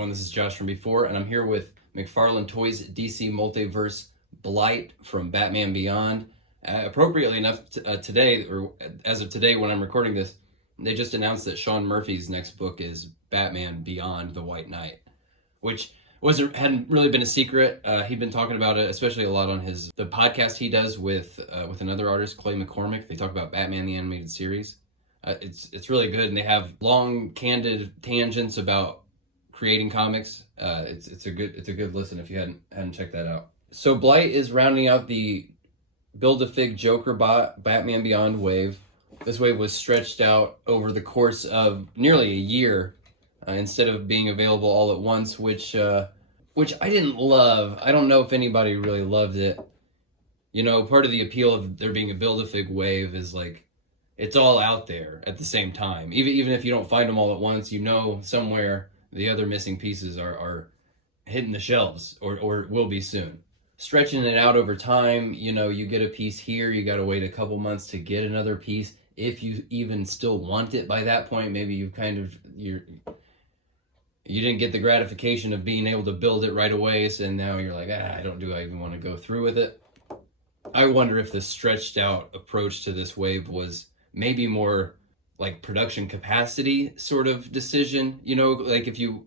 everyone, this is Josh from before, and I'm here with McFarlane Toys DC Multiverse Blight from Batman Beyond. Appropriately enough, today, or as of today when I'm recording this, they just announced that Sean Murphy's next book is Batman Beyond the White Knight, which hadn't really been a secret. He'd been talking about it, especially a lot on the podcast he does with another artist, Clay McCormick. They talk about Batman the Animated Series. It's really good, and they have long, candid tangents about creating comics. It's a good listen if you hadn't checked that out. So Blight is rounding out the Build-A-Fig JokerBot Batman Beyond wave. This wave was stretched out over the course of nearly a year instead of being available all at once, which I didn't love. I don't know if anybody really loved it. You know, part of the appeal of there being a Build-A-Fig wave is like it's all out there at the same time. Even if you don't find them all at once, you know somewhere the other missing pieces are hitting the shelves or will be soon. Stretching it out over time, you know, you get a piece here, you got to wait a couple months to get another piece. If you even still want it by that point, maybe you didn't get the gratification of being able to build it right away, so now you're like, I even want to go through with it. I wonder if the stretched out approach to this wave was maybe more like production capacity sort of decision. You know, like if you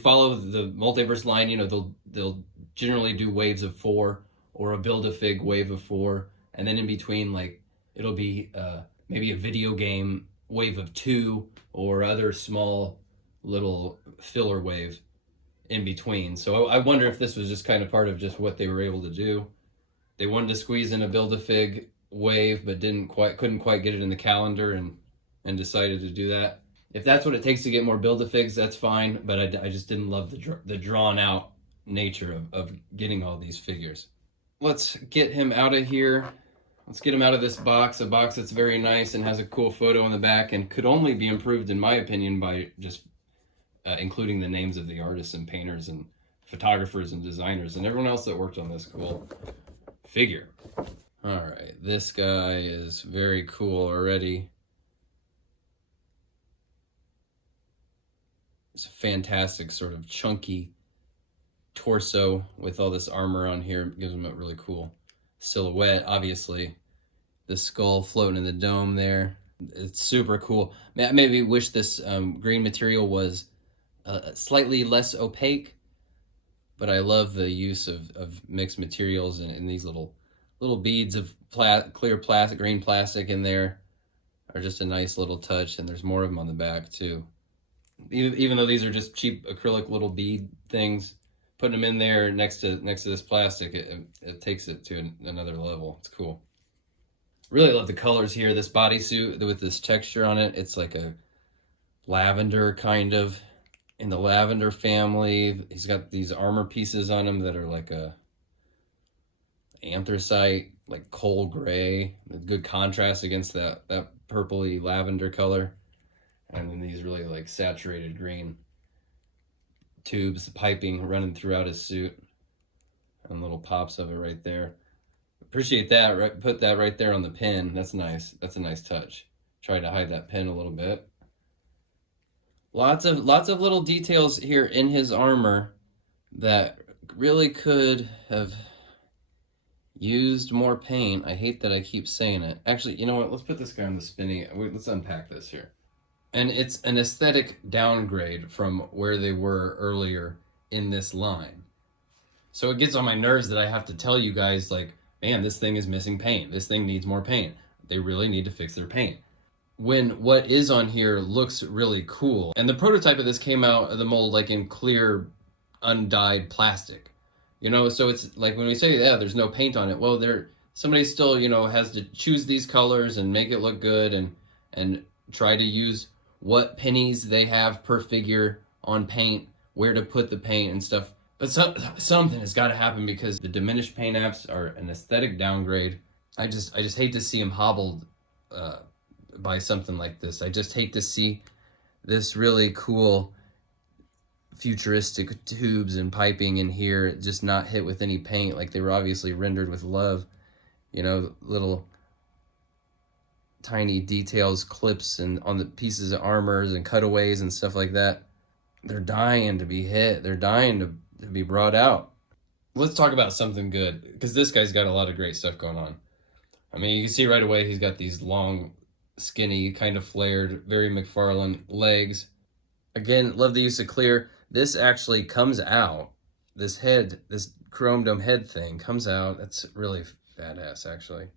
follow the multiverse line, you know, they'll generally do waves of 4 or a Build-A-Fig wave of 4, and then in between, like, it'll be maybe a video game wave of 2 or other small little filler wave in between. So I wonder if this was just kind of part of just what they were able to do. They wanted to squeeze in a Build-A-Fig wave, but couldn't quite get it in the calendar and decided to do that. If that's what it takes to get more Build-A-Figs, that's fine, but I just didn't love the drawn out nature of getting all these figures. Let's get him out of here. Let's get him out of this box, a box that's very nice and has a cool photo in the back and could only be improved, in my opinion, by just including the names of the artists and painters and photographers and designers and everyone else that worked on this cool figure. All right, this guy is very cool already. It's a fantastic sort of chunky torso with all this armor on here. It gives him a really cool silhouette. Obviously, the skull floating in the dome there. It's super cool. I maybe wish this green material was slightly less opaque, but I love the use of mixed materials and these little beads of clear plastic, green plastic in there are just a nice little touch, and there's more of them on the back too. Even though these are just cheap acrylic little bead things, putting them in there next to this plastic, it takes it to another level. It's cool. Really love the colors here. This bodysuit with this texture on it, it's like a lavender kind of, in the lavender family. He's got these armor pieces on him that are like a anthracite, like coal gray, good contrast against that purpley lavender color. And then these really like saturated green tubes, piping running throughout his suit, and little pops of it right there. Appreciate that. Right, put that right there on the pin. That's nice. That's a nice touch. Try to hide that pin a little bit. Lots of little details here in his armor that really could have used more paint. I hate that I keep saying it. Actually, you know what? Let's put this guy on the spinny. Let's unpack this here. And it's an aesthetic downgrade from where they were earlier in this line. So it gets on my nerves that I have to tell you guys, like, man, this thing is missing paint. This thing needs more paint. They really need to fix their paint. When what is on here looks really cool. And the prototype of this came out of the mold like in clear, undyed plastic. You know, so it's like when we say, yeah, there's no paint on it. Well, somebody still, you know, has to choose these colors and make it look good and try to use what pennies they have per figure on paint, where to put the paint and stuff. But something has got to happen because the diminished paint apps are an aesthetic downgrade. I just hate to see them hobbled by something like this. I just hate to see this really cool futuristic tubes and piping in here just not hit with any paint. Like they were obviously rendered with love. You know, little tiny details, clips, and on the pieces of armors and cutaways and stuff like that. they're dying to be hit. They're dying to be brought out. Let's talk about something good, because this guy's got a lot of great stuff going on. I mean, you can see right away he's got these long, skinny, kind of flared, very McFarlane legs. Again, love the use of clear. This actually comes out. This head, this chrome dome head thing comes out. That's really badass, actually.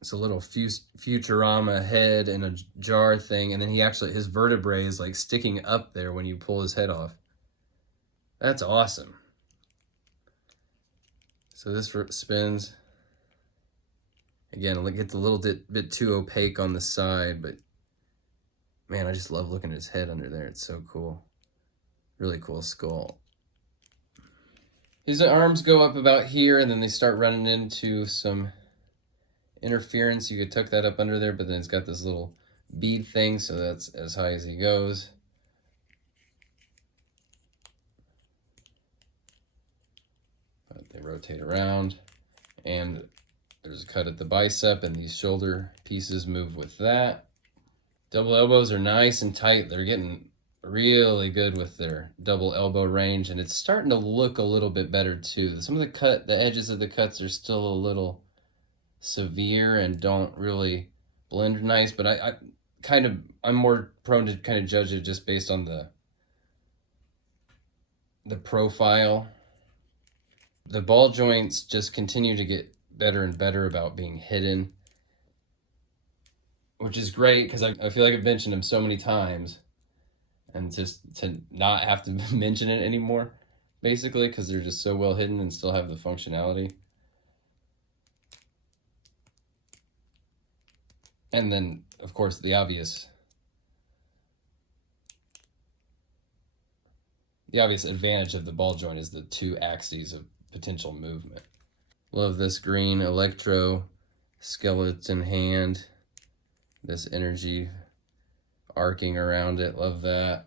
It's a little Futurama head in a jar thing, and then his vertebrae is like sticking up there when you pull his head off. That's awesome. So this spins. Again, it gets a little bit too opaque on the side, but man, I just love looking at his head under there. It's so cool. Really cool skull. His arms go up about here, and then they start running into some interference. You could tuck that up under there, but then it's got this little bead thing, so that's as high as he goes. But they rotate around, and there's a cut at the bicep, and these shoulder pieces move with that. Double elbows are nice and tight. They're getting really good with their double elbow range, and it's starting to look a little bit better too. Some of the edges of the cuts are still a little severe and don't really blend nice, but I'm more prone to kind of judge it just based on the profile. The ball joints just continue to get better and better about being hidden, which is great because I feel like I've mentioned them so many times, and just to not have to mention it anymore, basically, because they're just so well hidden and still have the functionality. And then, of course, the obvious advantage of the ball joint is the two axes of potential movement. Love this green electro skeleton hand. This energy arcing around it. Love that.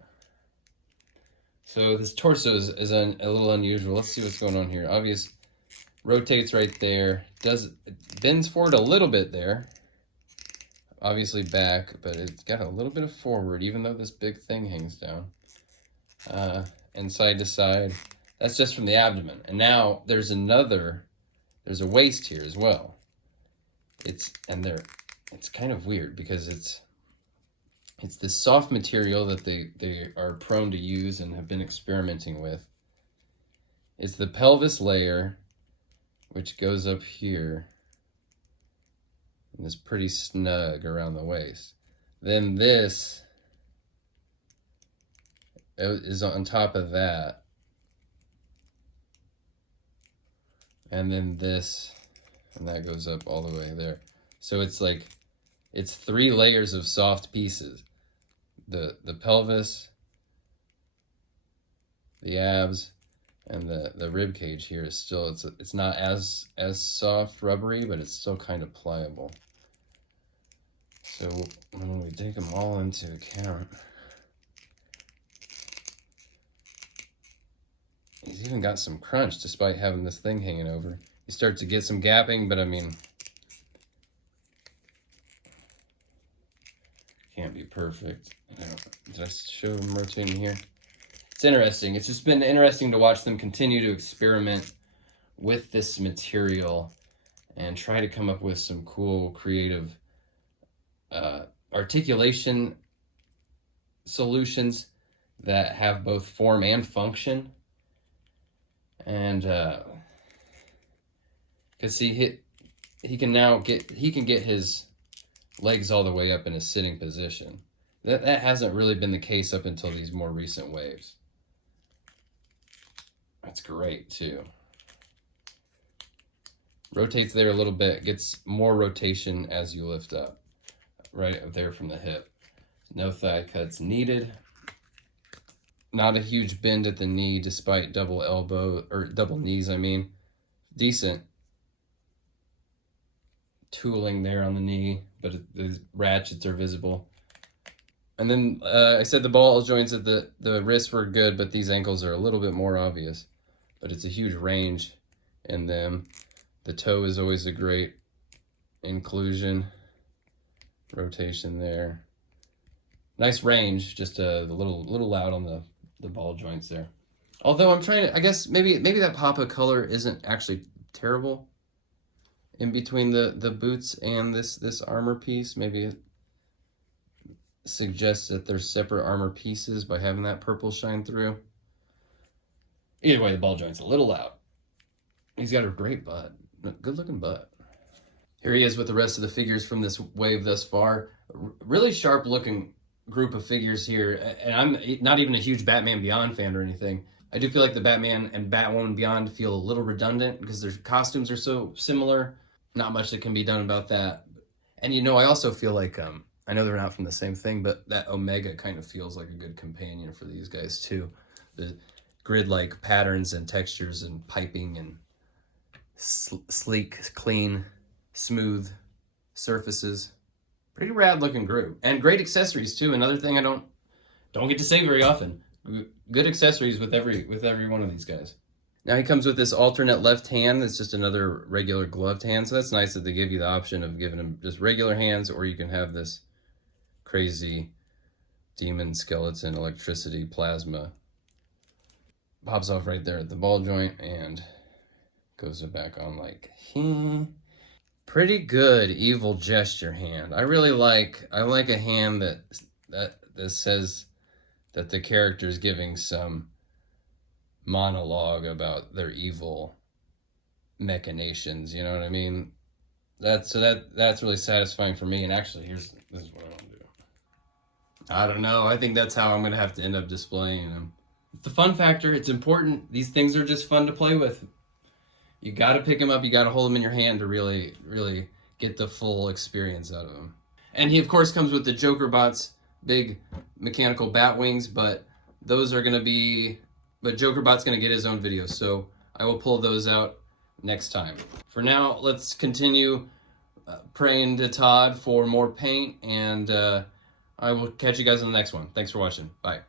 So this torso is a little unusual. Let's see what's going on here. Obvious rotates right there. Bends forward a little bit there. Obviously back, but it's got a little bit of forward, even though this big thing hangs down. And side to side. That's just from the abdomen. And now there's a waist here as well. It's kind of weird because it's this soft material that they are prone to use and have been experimenting with. It's the pelvis layer, which goes up here and is pretty snug around the waist. Then this is on top of that. And then this, and that goes up all the way there. So it's 3 layers of soft pieces. The pelvis, the abs, and the rib cage here is still, it's not as soft, rubbery, but it's still kind of pliable. So when we take them all into account, he's even got some crunch despite having this thing hanging over. You start to get some gapping, but I mean, can't be perfect. Did I show them rotating here? It's interesting. It's just been interesting to watch them continue to experiment with this material and try to come up with some cool, creative articulation solutions that have both form and function. And because he can get his legs all the way up in a sitting position. That hasn't really been the case up until these more recent waves. That's great too. Rotates there a little bit, gets more rotation as you lift up. Right up there from the hip. No thigh cuts needed. Not a huge bend at the knee despite double knees, I mean. Decent tooling there on the knee, but the ratchets are visible. And then I said the ball joints at the wrists were good, but these ankles are a little bit more obvious. But it's a huge range in them. The toe is always a great inclusion. Rotation there. Nice range, just a little loud on the ball joints there. Although I'm trying to, I guess maybe that pop of color isn't actually terrible in between the boots and this armor piece. Maybe it suggests that they're separate armor pieces by having that purple shine through. Either way, the ball joint's a little loud. He's got a great butt. Good looking butt. Here he is with the rest of the figures from this wave thus far. Really sharp looking group of figures here. And I'm not even a huge Batman Beyond fan or anything. I do feel like the Batman and Batwoman Beyond feel a little redundant because their costumes are so similar. Not much that can be done about that. And you know, I also feel like, I know they're not from the same thing, but that Omega kind of feels like a good companion for these guys too. The grid-like patterns and textures and piping and sleek, clean, smooth surfaces. Pretty rad looking group. And great accessories too. Another thing I don't get to say very often. Good accessories with every one of these guys. Now he comes with this alternate left hand. That's just another regular gloved hand. So that's nice that they give you the option of giving him just regular hands, or you can have this crazy demon skeleton electricity plasma. Pops off right there at the ball joint and goes back on like, pretty good evil gesture hand. I like a hand that says that the character is giving some monologue about their evil machinations, you know what I mean? That's really satisfying for me. And actually, this is what I want to do. I don't know. I think that's how I'm gonna have to end up displaying them. It's the fun factor. It's important. These things are just fun to play with. You got to pick them up. You got to hold them in your hand to really get the full experience out of them. And he of course comes with the JokerBot's big mechanical bat wings, but those are gonna be. But JokerBot's gonna get his own video, so I will pull those out next time. For now, let's continue praying to Todd for more paint, and I will catch you guys in the next one. Thanks for watching. Bye.